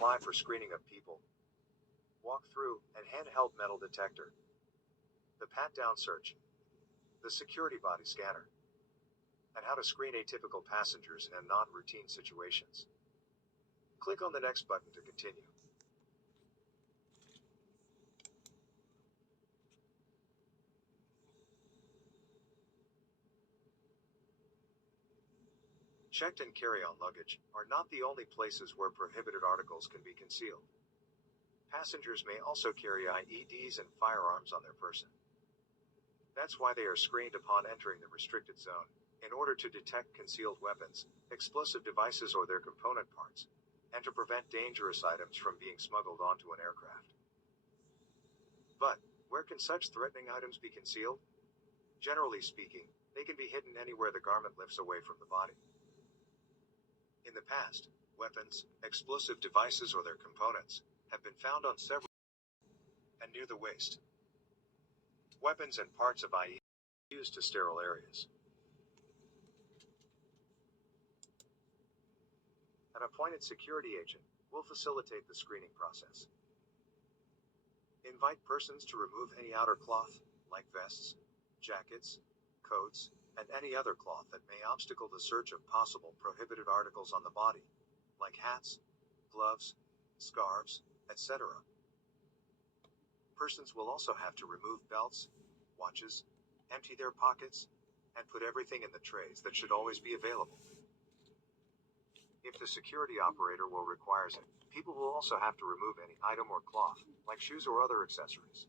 apply for screening of people, walk-through, and handheld metal detector, the pat-down search, the security body scanner, and how to screen atypical passengers in non-routine situations. Click on the next button to continue. Checked and carry-on luggage are not the only places where prohibited articles can be concealed. Passengers may also carry IEDs and firearms on their person. That's why they are screened upon entering the restricted zone, in order to detect concealed weapons, explosive devices or their component parts, and to prevent dangerous items from being smuggled onto an aircraft. But, where can such threatening items be concealed? Generally speaking, they can be hidden anywhere the garment lifts away from the body. In the past, weapons, explosive devices or their components have been found on several and near the waist. Weapons and parts of IE used to sterile areas. An appointed security agent will facilitate the screening process. Invite persons to remove any outer cloth, like vests, jackets, coats, and any other cloth that may obstacle the search of possible prohibited articles on the body, like hats, gloves, scarves, etc. Persons will also have to remove belts, watches, empty their pockets, and put everything in the trays that should always be available. If the security operator requires it, people will also have to remove any item or cloth, like shoes or other accessories.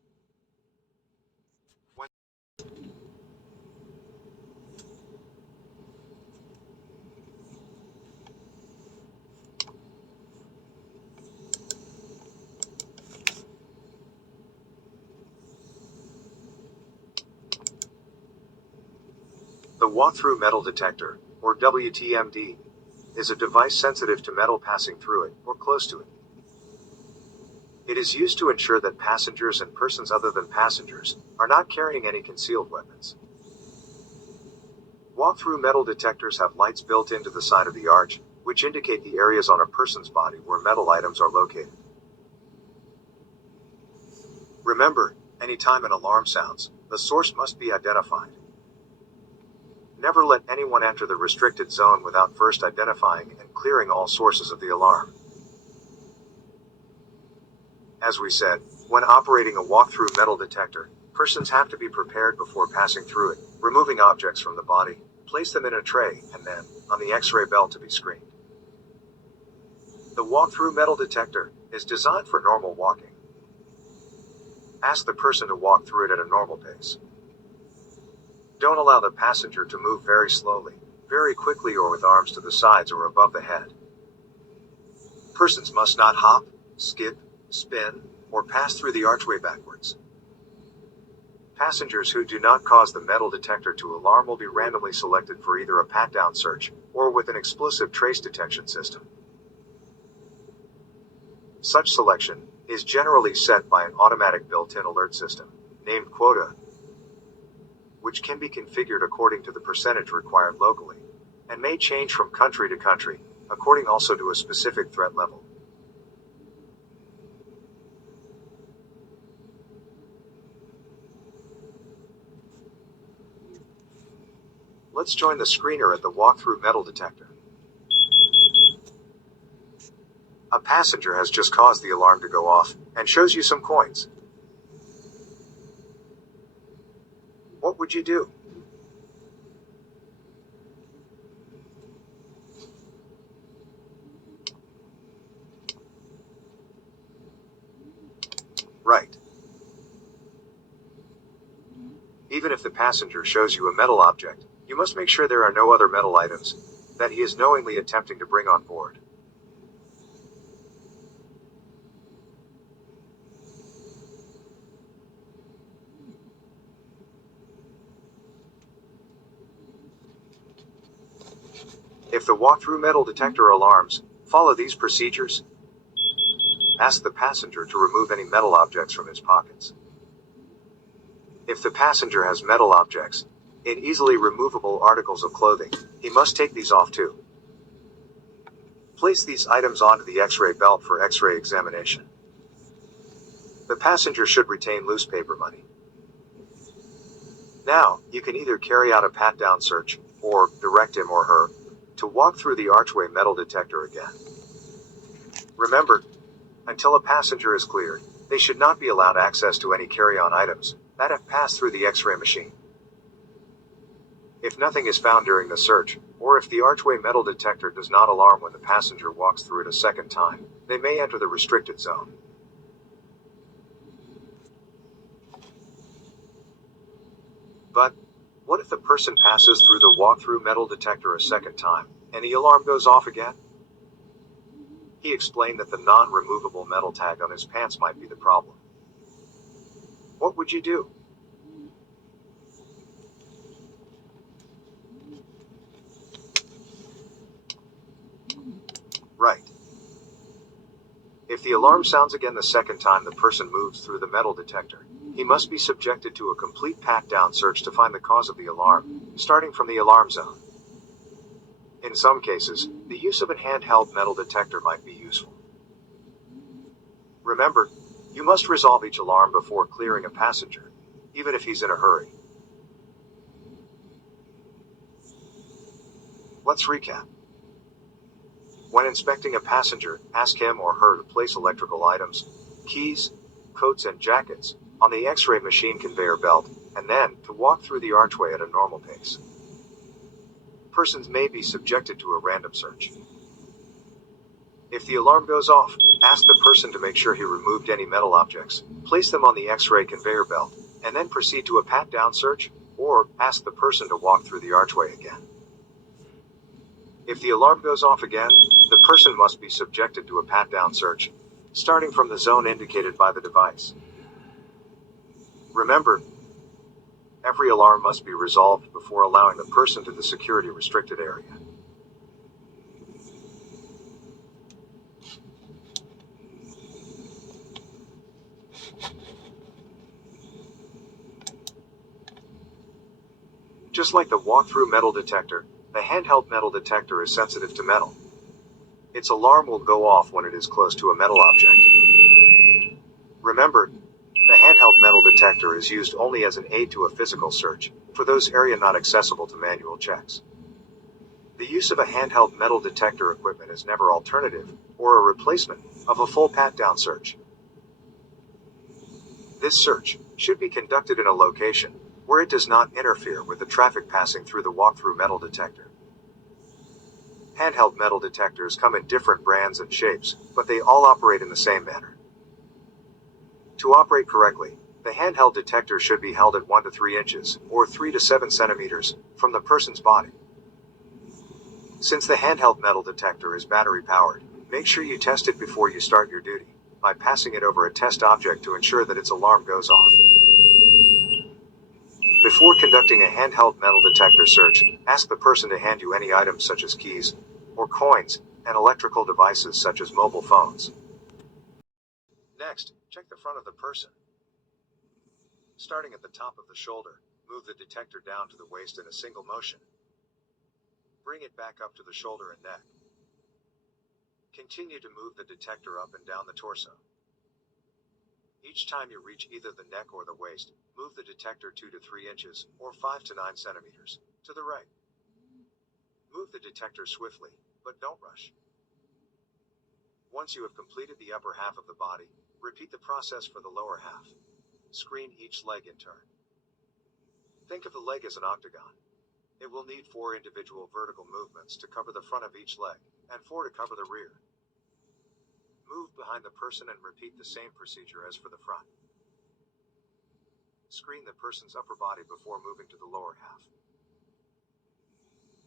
The walk-through metal detector, or WTMD, is a device sensitive to metal passing through it, or close to it. It is used to ensure that passengers and persons other than passengers are not carrying any concealed weapons. Walk-through metal detectors have lights built into the side of the arch, which indicate the areas on a person's body where metal items are located. Remember, anytime an alarm sounds, the source must be identified. Never let anyone enter the restricted zone without first identifying and clearing all sources of the alarm. As we said, when operating a walk-through metal detector, persons have to be prepared before passing through it, removing objects from the body, place them in a tray, and then, on the X-ray belt to be screened. The walk-through metal detector is designed for normal walking. Ask the person to walk through it at a normal pace. Don't allow the passenger to move very slowly, very quickly or with arms to the sides or above the head. Persons must not hop, skip, spin, or pass through the archway backwards. Passengers who do not cause the metal detector to alarm will be randomly selected for either a pat-down search, or with an explosive trace detection system. Such selection is generally set by an automatic built-in alert system, named quota, which can be configured according to the percentage required locally, and may change from country to country, according also to a specific threat level. Let's join the screener at the walk-through metal detector. A passenger has just caused the alarm to go off, and shows you some coins. What would you do? Right. Even if the passenger shows you a metal object, you must make sure there are no other metal items that he is knowingly attempting to bring on board. If the walk-through metal detector alarms, follow these procedures. Ask the passenger to remove any metal objects from his pockets. If the passenger has metal objects in easily removable articles of clothing, he must take these off too. Place these items onto the X-ray belt for X-ray examination. The passenger should retain loose paper money. Now, you can either carry out a pat-down search, or direct him or her to walk through the archway metal detector again. Remember, until a passenger is cleared, they should not be allowed access to any carry-on items that have passed through the X-ray machine. If nothing is found during the search, or if the archway metal detector does not alarm when the passenger walks through it a second time, they may enter the restricted zone. But, what if the person passes through the walk-through metal detector a second time, and the alarm goes off again? He explained that the non-removable metal tag on his pants might be the problem. What would you do? Right. If the alarm sounds again the second time the person moves through the metal detector, he must be subjected to a complete pat-down search to find the cause of the alarm, starting from the alarm zone. In some cases, the use of a handheld metal detector might be useful. Remember, you must resolve each alarm before clearing a passenger, even if he's in a hurry. Let's recap. When inspecting a passenger, ask him or her to place electrical items, keys, coats and jackets, on the X-ray machine conveyor belt, and then to walk through the archway at a normal pace. Persons may be subjected to a random search. If the alarm goes off, ask the person to make sure he removed any metal objects, place them on the X-ray conveyor belt, and then proceed to a pat-down search, or ask the person to walk through the archway again. If the alarm goes off again, the person must be subjected to a pat-down search, starting from the zone indicated by the device. Remember, every alarm must be resolved before allowing the person to the security restricted area. Just like the walk-through metal detector, the handheld metal detector is sensitive to metal. Its alarm will go off when it is close to a metal object. Remember, the handheld metal detector is used only as an aid to a physical search, for those areas not accessible to manual checks. The use of a handheld metal detector equipment is never alternative, or a replacement, of a full pat-down search. This search should be conducted in a location where it does not interfere with the traffic passing through the walk-through metal detector. Handheld metal detectors come in different brands and shapes, but they all operate in the same manner. To operate correctly, the handheld detector should be held at 1 to 3 inches, or 3 to 7 centimeters, from the person's body. Since the handheld metal detector is battery-powered, make sure you test it before you start your duty, by passing it over a test object to ensure that its alarm goes off. Before conducting a handheld metal detector search, ask the person to hand you any items such as keys, or coins, and electrical devices such as mobile phones. Next, check the front of the person. Starting at the top of the shoulder, move the detector down to the waist in a single motion. Bring it back up to the shoulder and neck. Continue to move the detector up and down the torso. Each time you reach either the neck or the waist, move the detector 2 to 3 inches, or 5 to 9 centimeters, to the right. Move the detector swiftly, but don't rush. Once you have completed the upper half of the body, repeat the process for the lower half. Screen each leg in turn. Think of the leg as an octagon. It will need 4 individual vertical movements to cover the front of each leg, and 4 to cover the rear. Move behind the person and repeat the same procedure as for the front. Screen the person's upper body before moving to the lower half.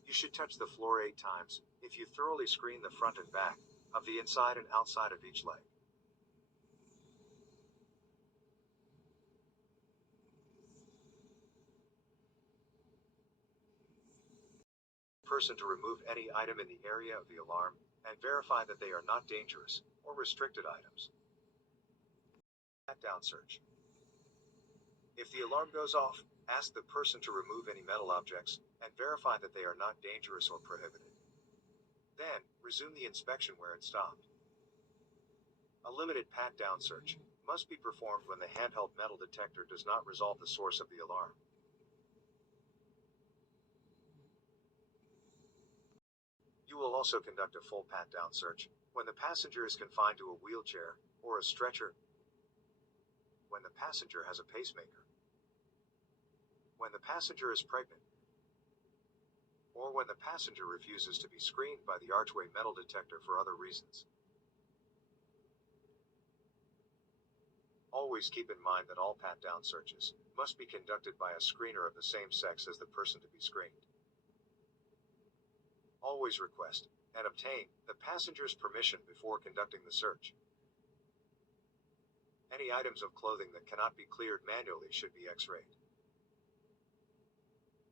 You should touch the floor 8 times, if you thoroughly screen the front and back, of the inside and outside of each leg. Person to remove any item in the area of the alarm, and verify that they are not dangerous, or restricted items. Pat-down search. If the alarm goes off, ask the person to remove any metal objects, and verify that they are not dangerous or prohibited. Then, resume the inspection where it stopped. A limited pat-down search must be performed when the handheld metal detector does not resolve the source of the alarm. You will also conduct a full pat-down search when the passenger is confined to a wheelchair or a stretcher, when the passenger has a pacemaker, when the passenger is pregnant, or when the passenger refuses to be screened by the archway metal detector for other reasons. Always keep in mind that all pat-down searches must be conducted by a screener of the same sex as the person to be screened. Always request and obtain the passenger's permission before conducting the search. Any items of clothing that cannot be cleared manually should be X-rayed.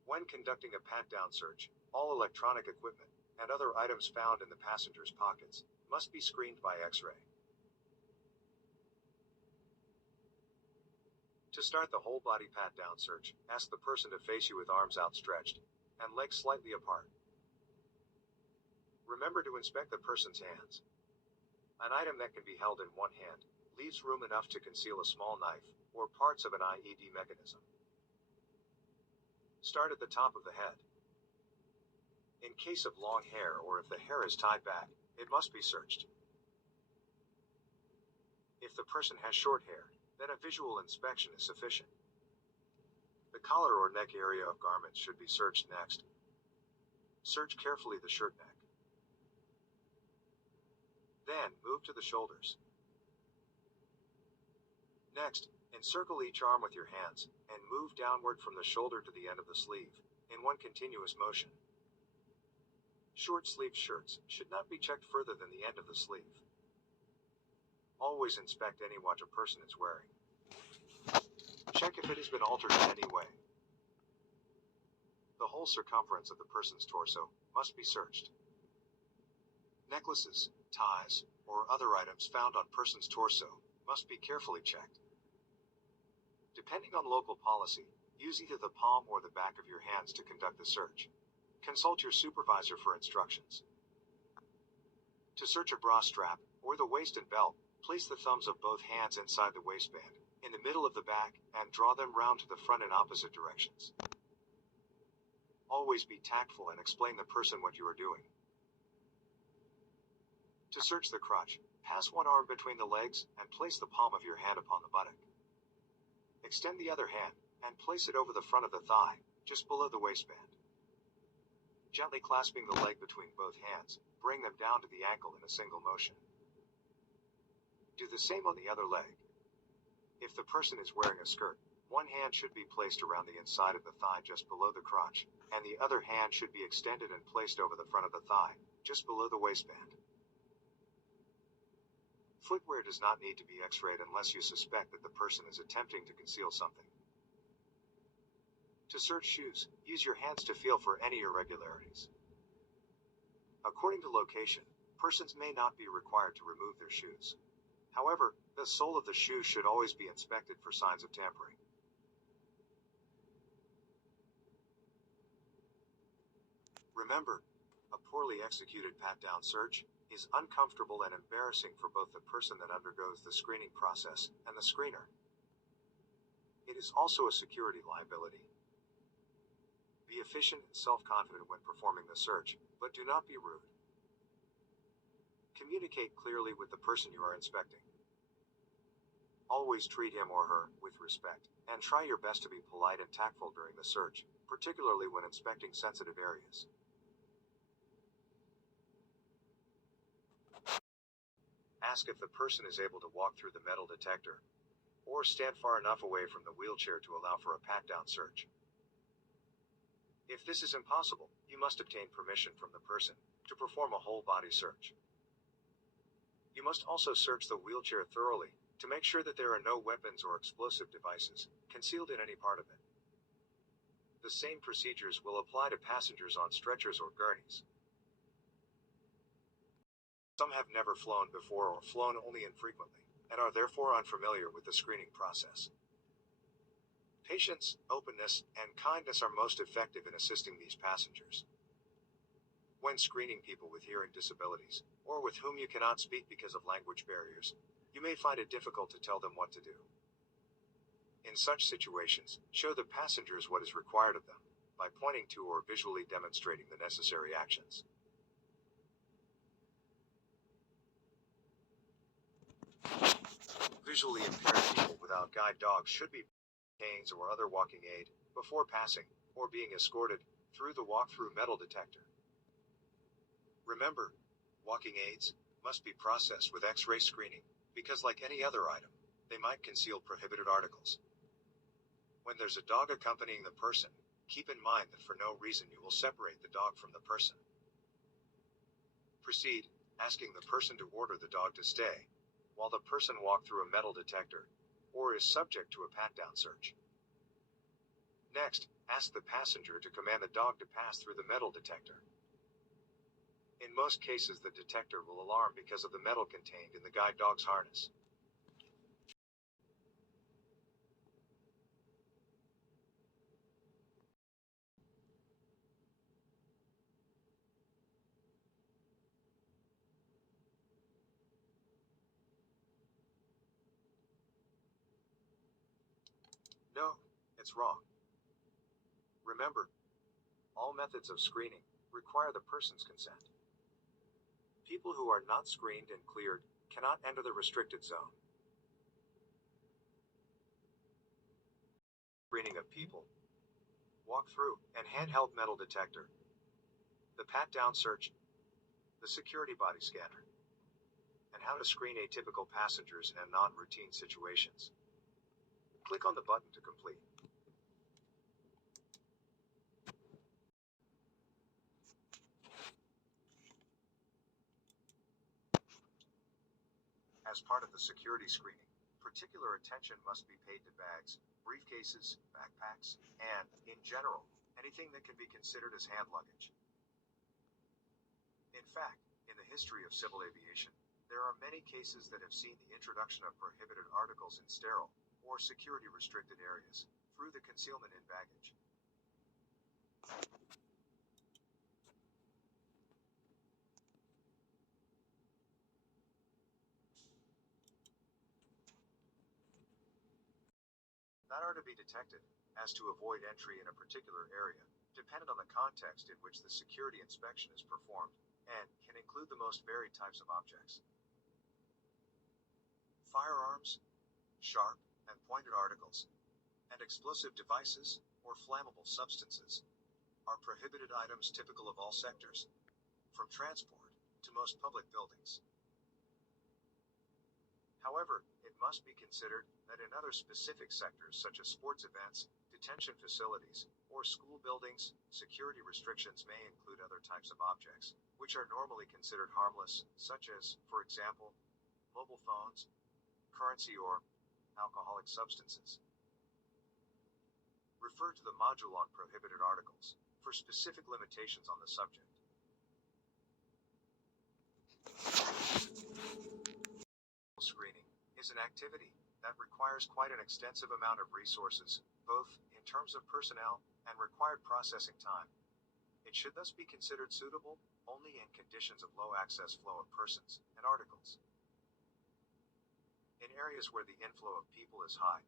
When conducting a pat-down search, all electronic equipment and other items found in the passenger's pockets must be screened by X-ray. To start the whole-body pat-down search, ask the person to face you with arms outstretched and legs slightly apart. Remember to inspect the person's hands. An item that can be held in one hand leaves room enough to conceal a small knife or parts of an IED mechanism. Start at the top of the head. In case of long hair or if the hair is tied back, it must be searched. If the person has short hair, then a visual inspection is sufficient. The collar or neck area of garments should be searched next. Search carefully the shirt neck. Then, move to the shoulders. Next, encircle each arm with your hands, and move downward from the shoulder to the end of the sleeve, in one continuous motion. Short-sleeved shirts should not be checked further than the end of the sleeve. Always inspect any watch a person is wearing. Check if it has been altered in any way. The whole circumference of the person's torso must be searched. Necklaces, ties, or other items found on person's torso must be carefully checked. Depending on local policy, use either the palm or the back of your hands to conduct the search. Consult your supervisor for instructions. To search a bra strap, or the waist and belt, place the thumbs of both hands inside the waistband, in the middle of the back, and draw them round to the front in opposite directions. Always be tactful and explain the person what you are doing. To search the crotch, pass one arm between the legs and place the palm of your hand upon the buttock. Extend the other hand and place it over the front of the thigh, just below the waistband. Gently clasping the leg between both hands, bring them down to the ankle in a single motion. Do the same on the other leg. If the person is wearing a skirt, one hand should be placed around the inside of the thigh just below the crotch, and the other hand should be extended and placed over the front of the thigh, just below the waistband. Footwear does not need to be X-rayed unless you suspect that the person is attempting to conceal something. To search shoes, use your hands to feel for any irregularities. According to location, persons may not be required to remove their shoes. However, the sole of the shoe should always be inspected for signs of tampering. Remember, a poorly executed pat-down search is uncomfortable and embarrassing for both the person that undergoes the screening process and the screener. It is also a security liability. Be efficient and self-confident when performing the search, but do not be rude. Communicate clearly with the person you are inspecting. Always treat him or her with respect, and try your best to be polite and tactful during the search, particularly when inspecting sensitive areas. Ask if the person is able to walk through the metal detector, or stand far enough away from the wheelchair to allow for a pat-down search. If this is impossible, you must obtain permission from the person to perform a whole-body search. You must also search the wheelchair thoroughly to make sure that there are no weapons or explosive devices concealed in any part of it. The same procedures will apply to passengers on stretchers or gurneys. Some have never flown before or flown only infrequently, and are therefore unfamiliar with the screening process. Patience, openness, and kindness are most effective in assisting these passengers. When screening people with hearing disabilities, or with whom you cannot speak because of language barriers, you may find it difficult to tell them what to do. In such situations, show the passengers what is required of them, by pointing to or visually demonstrating the necessary actions. Visually impaired people without guide dogs should be canes or other walking aid before passing or being escorted through the walk-through metal detector. Remember, walking aids must be processed with X-ray screening because, like any other item, they might conceal prohibited articles. When there's a dog accompanying the person, keep in mind that for no reason you will separate the dog from the person. Proceed, asking the person to order the dog to stay, while the person walks through a metal detector, or is subject to a pat-down search. Next, ask the passenger to command the dog to pass through the metal detector. In most cases, the detector will alarm because of the metal contained in the guide dog's harness. No, it's wrong. Remember, all methods of screening require the person's consent. People who are not screened and cleared cannot enter the restricted zone. Screening of people, walk-through and handheld metal detector, the pat-down search, the security body scanner, and how to screen atypical passengers in non-routine situations. Click on the button to complete. As part of the security screening, particular attention must be paid to bags, briefcases, backpacks, and, in general, anything that can be considered as hand luggage. In fact, in the history of civil aviation, there are many cases that have seen the introduction of prohibited articles in sterile, or security-restricted areas, through the concealment in baggage. That are to be detected, as to avoid entry in a particular area, dependent on the context in which the security inspection is performed, and can include the most varied types of objects. Firearms, sharp and pointed articles, and explosive devices, or flammable substances, are prohibited items typical of all sectors, from transport to most public buildings. However, it must be considered that in other specific sectors such as sports events, detention facilities, or school buildings, security restrictions may include other types of objects, which are normally considered harmless, such as, for example, mobile phones, currency, or alcoholic substances. Refer to the module on prohibited articles for specific limitations on the subject. Screening is an activity that requires quite an extensive amount of resources, both in terms of personnel and required processing time. It should thus be considered suitable only in conditions of low access flow of persons and articles. In areas where the inflow of people is high,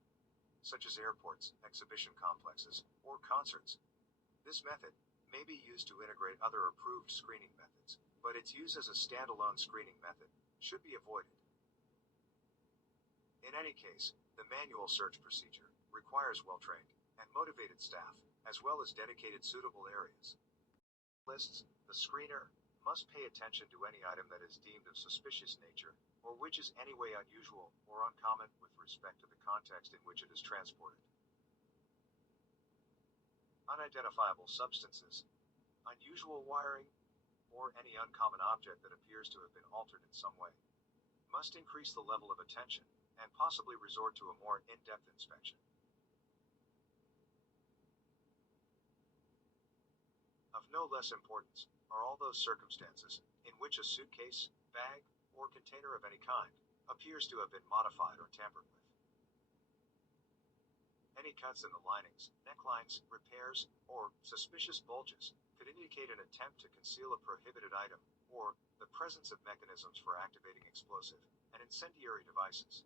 such as airports, exhibition complexes, or concerts, this method may be used to integrate other approved screening methods, but its use as a standalone screening method should be avoided. In any case, the manual search procedure requires well-trained and motivated staff, as well as dedicated suitable areas. Lists, the screener must pay attention to any item that is deemed of suspicious nature, or which is anyway unusual or uncommon with respect to the context in which it is transported. Unidentifiable substances, unusual wiring, or any uncommon object that appears to have been altered in some way, must increase the level of attention and possibly resort to a more in-depth inspection. Of no less importance are all those circumstances in which a suitcase, bag, or container of any kind appears to have been modified or tampered with. Any cuts in the linings, necklines, repairs, or suspicious bulges could indicate an attempt to conceal a prohibited item, or the presence of mechanisms for activating explosive and incendiary devices.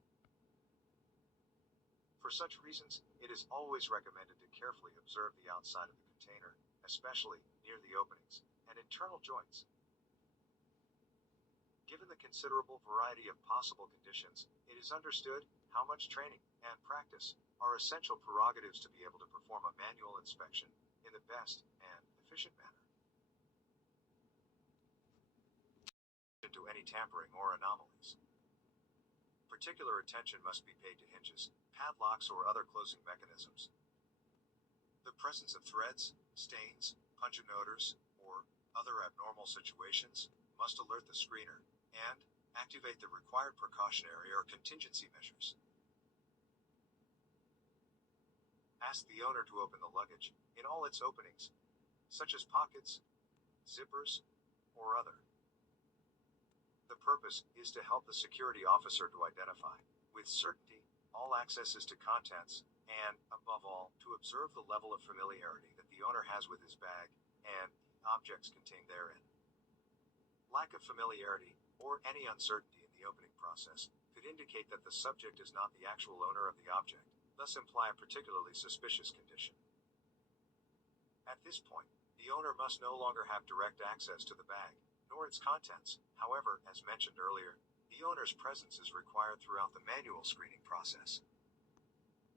For such reasons, it is always recommended to carefully observe the outside of the container, especially near the openings and internal joints. Given the considerable variety of possible conditions, it is understood how much training and practice are essential prerogatives to be able to perform a manual inspection in the best and efficient manner. To any tampering or anomalies. Particular attention must be paid to hinges, padlocks, or other closing mechanisms. The presence of threads, stains, pungent odors, or other abnormal situations must alert the screener and activate the required precautionary or contingency measures. Ask the owner to open the luggage in all its openings, such as pockets, zippers, or other. The purpose is to help the security officer to identify, with certainty, all accesses to contents, and, above all, to observe the level of familiarity that the owner has with his bag and objects contained therein. Lack of familiarity, or any uncertainty in the opening process, could indicate that the subject is not the actual owner of the object, thus imply a particularly suspicious condition. At this point, the owner must no longer have direct access to the bag, nor its contents. However, as mentioned earlier, the owner's presence is required throughout the manual screening process.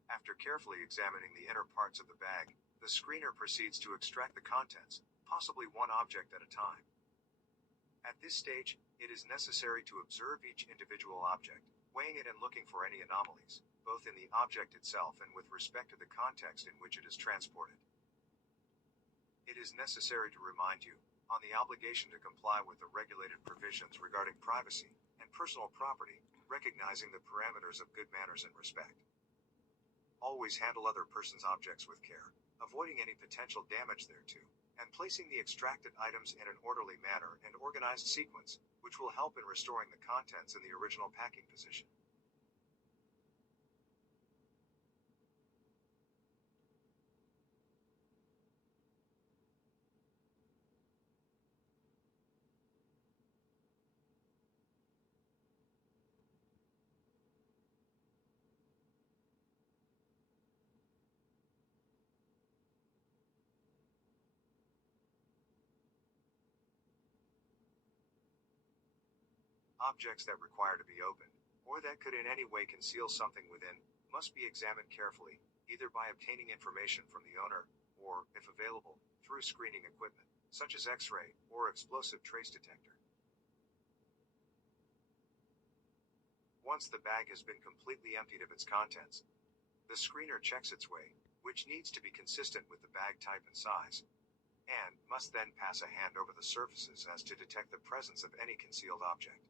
After carefully examining the inner parts of the bag, the screener proceeds to extract the contents, possibly one object at a time. At this stage, it is necessary to observe each individual object, weighing it and looking for any anomalies, both in the object itself and with respect to the context in which it is transported. It is necessary to remind you on the obligation to comply with the regulated provisions regarding privacy and personal property, recognizing the parameters of good manners and respect. Always handle other person's objects with care, avoiding any potential damage thereto, and placing the extracted items in an orderly manner and organized sequence, which will help in restoring the contents in the original packing position. Objects that require to be opened, or that could in any way conceal something within, must be examined carefully, either by obtaining information from the owner, or, if available, through screening equipment, such as X-ray or explosive trace detector. Once the bag has been completely emptied of its contents, the screener checks its weight, which needs to be consistent with the bag type and size, and must then pass a hand over the surfaces as to detect the presence of any concealed object.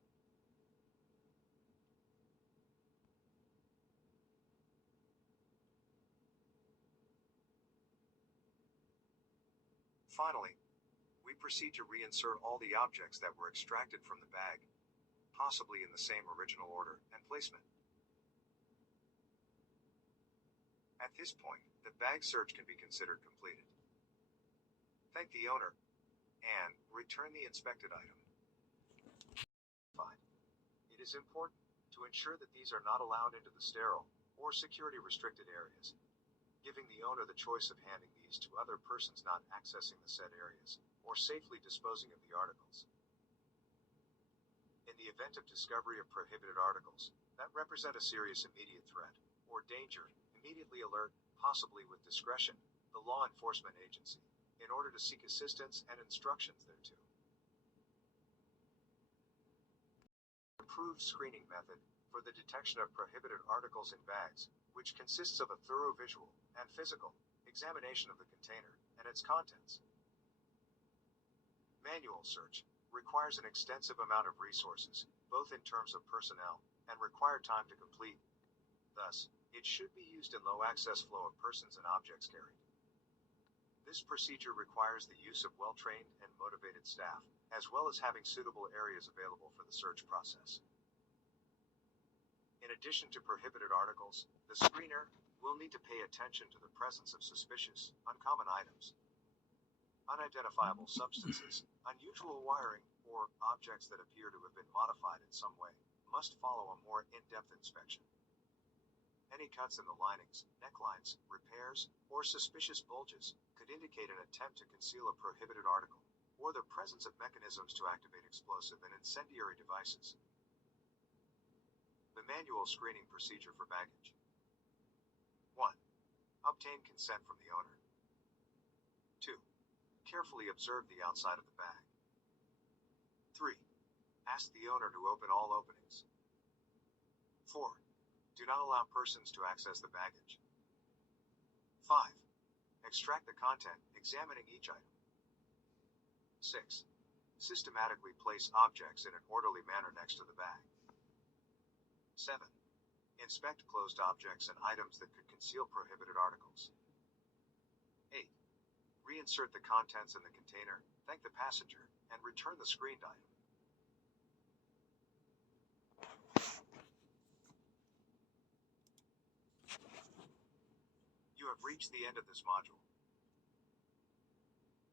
Finally, we proceed to reinsert all the objects that were extracted from the bag, possibly in the same original order and placement. At this point, the bag search can be considered completed. Thank the owner, and return the inspected item. It is important to ensure that these are not allowed into the sterile or security restricted areas, giving the owner the choice of handing these to other persons not accessing the said areas, or safely disposing of the articles. In the event of discovery of prohibited articles that represent a serious immediate threat or danger, immediately alert, possibly with discretion, the law enforcement agency, in order to seek assistance and instructions thereto. Approved screening method for the detection of prohibited articles in bags, which consists of a thorough visual and physical examination of the container and its contents. Manual search requires an extensive amount of resources, both in terms of personnel and required time to complete. Thus, it should be used in low access flow of persons and objects carried. This procedure requires the use of well-trained and motivated staff, as well as having suitable areas available for the search process. In addition to prohibited articles, the screener will need to pay attention to the presence of suspicious, uncommon items. Unidentifiable substances, unusual wiring, or objects that appear to have been modified in some way must follow a more in-depth inspection. Any cuts in the linings, necklines, repairs, or suspicious bulges could indicate an attempt to conceal a prohibited article, or the presence of mechanisms to activate explosive and incendiary devices. The manual screening procedure for baggage. 1. Obtain consent from the owner. 2. Carefully observe the outside of the bag. 3. Ask the owner to open all openings. 4. Do not allow persons to access the baggage. 5. Extract the content, examining each item. 6. Systematically place objects in an orderly manner next to the bag. 7. Inspect closed objects and items that could conceal prohibited articles. 8. Reinsert the contents in the container, thank the passenger, and return the screened item. You have reached the end of this module.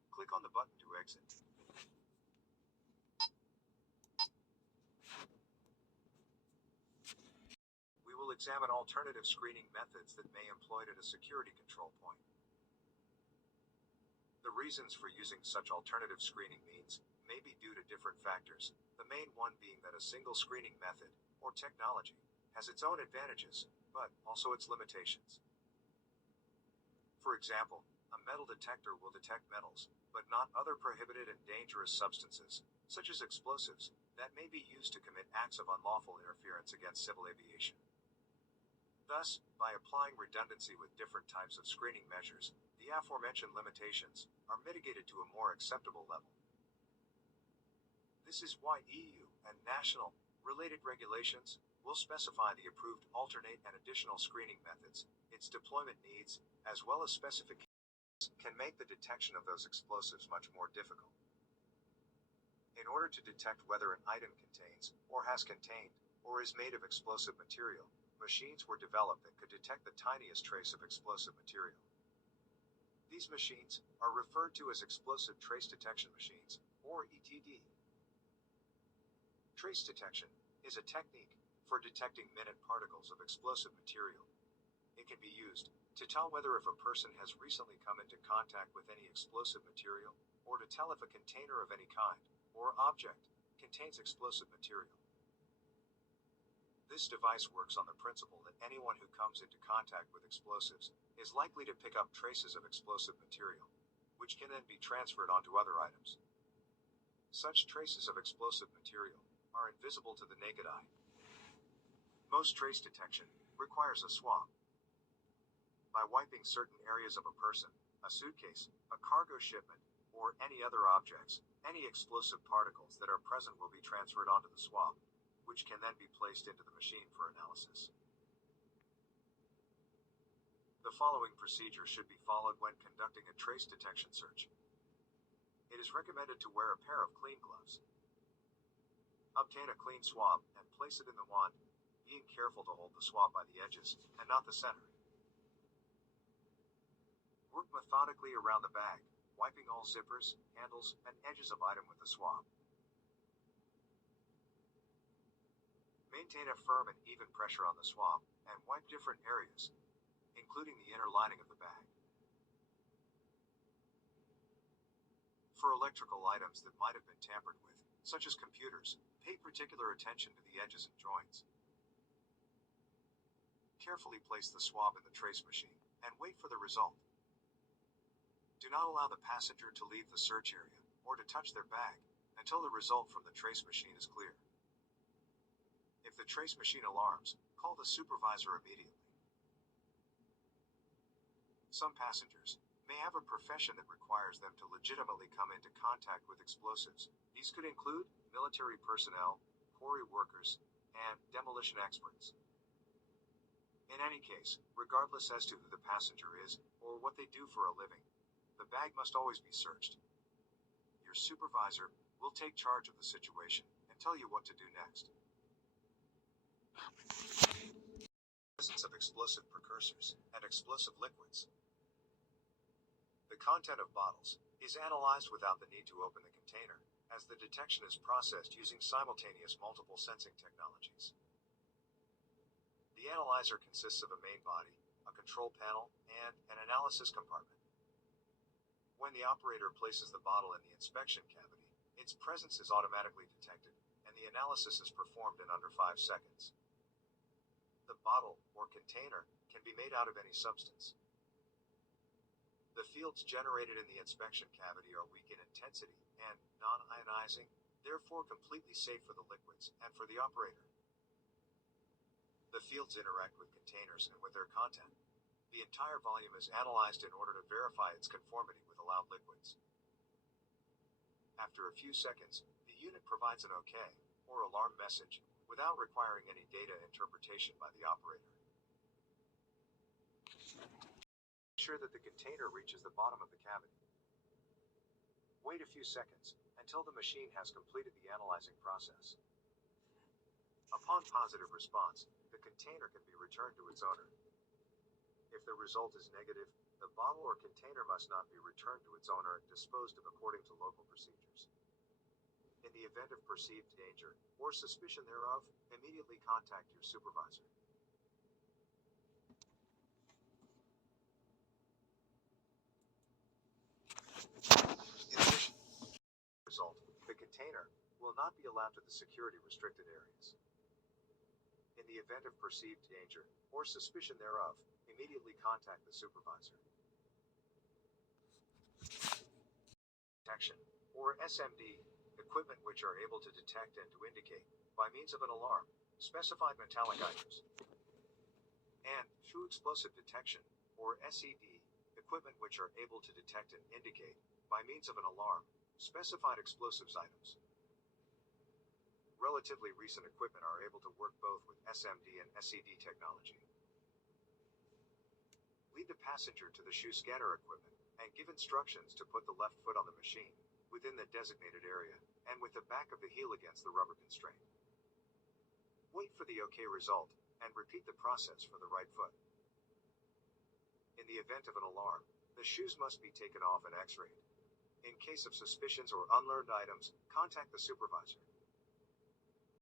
Click on the button to exit. We will examine alternative screening methods that may be employed at a security control point. The reasons for using such alternative screening means may be due to different factors, the main one being that a single screening method, or technology, has its own advantages, but also its limitations. For example, a metal detector will detect metals, but not other prohibited and dangerous substances, such as explosives, that may be used to commit acts of unlawful interference against civil aviation. Thus, by applying redundancy with different types of screening measures, the aforementioned limitations are mitigated to a more acceptable level. This is why EU and national related regulations will specify the approved alternate and additional screening methods, its deployment needs, as well as specifications can make the detection of those explosives much more difficult. In order to detect whether an item contains, or has contained, or is made of explosive material, machines were developed that could detect the tiniest trace of explosive material. These machines are referred to as explosive trace detection machines, or ETD. Trace detection is a technique for detecting minute particles of explosive material. It can be used to tell whether if a person has recently come into contact with any explosive material, or to tell if a container of any kind, or object, contains explosive material. This device works on the principle that anyone who comes into contact with explosives is likely to pick up traces of explosive material, which can then be transferred onto other items. Such traces of explosive material are invisible to the naked eye. Most trace detection requires a swab. By wiping certain areas of a person, a suitcase, a cargo shipment, or any other objects, any explosive particles that are present will be transferred onto the swab, which can then be placed into the machine for analysis. The following procedure should be followed when conducting a trace detection search. It is recommended to wear a pair of clean gloves. Obtain a clean swab and place it in the wand, being careful to hold the swab by the edges and not the center. Work methodically around the bag, wiping all zippers, handles, and edges of item with the swab. Maintain a firm and even pressure on the swab, and wipe different areas, including the inner lining of the bag. For electrical items that might have been tampered with, such as computers, pay particular attention to the edges and joints. Carefully place the swab in the trace machine, and wait for the result. Do not allow the passenger to leave the search area, or to touch their bag, until the result from the trace machine is clear. If the trace machine alarms, call the supervisor immediately. Some passengers may have a profession that requires them to legitimately come into contact with explosives. These could include military personnel, quarry workers, and demolition experts. In any case, regardless as to who the passenger is, or what they do for a living, the bag must always be searched. Your supervisor will take charge of the situation and tell you what to do next. Presence of explosive precursors and explosive liquids. The content of bottles is analyzed without the need to open the container, as the detection is processed using simultaneous multiple sensing technologies. The analyzer consists of a main body, a control panel, and an analysis compartment. When the operator places the bottle in the inspection cavity, its presence is automatically detected, and the analysis is performed in under 5 seconds. The bottle, or container, can be made out of any substance. The fields generated in the inspection cavity are weak in intensity and non-ionizing, therefore completely safe for the liquids and for the operator. The fields interact with containers and with their content. The entire volume is analyzed in order to verify its conformity with allowed liquids. After a few seconds, the unit provides an OK, or alarm message, without requiring any data interpretation by the operator. Ensure that the container reaches the bottom of the cavity. Wait a few seconds, until the machine has completed the analyzing process. Upon positive response, the container can be returned to its owner. If the result is negative, the bottle or container must not be returned to its owner and disposed of according to local procedures. In the event of perceived danger, or suspicion thereof, immediately contact your supervisor. In addition, result, the container will not be allowed to the security restricted areas. In the event of perceived danger, or suspicion thereof, immediately contact the supervisor. Detection, or SMD, equipment which are able to detect and to indicate, by means of an alarm, specified metallic items. And through explosive detection, or SED, equipment which are able to detect and indicate, by means of an alarm, specified explosives items. Relatively recent equipment are able to work both with SMD and SED technology. Lead the passenger to the shoe scanner equipment, and give instructions to put the left foot on the machine, within the designated area, and with the back of the heel against the rubber constraint. Wait for the OK result, and repeat the process for the right foot. In the event of an alarm, the shoes must be taken off and x-rayed. In case of suspicions or unlearned items, contact the supervisor.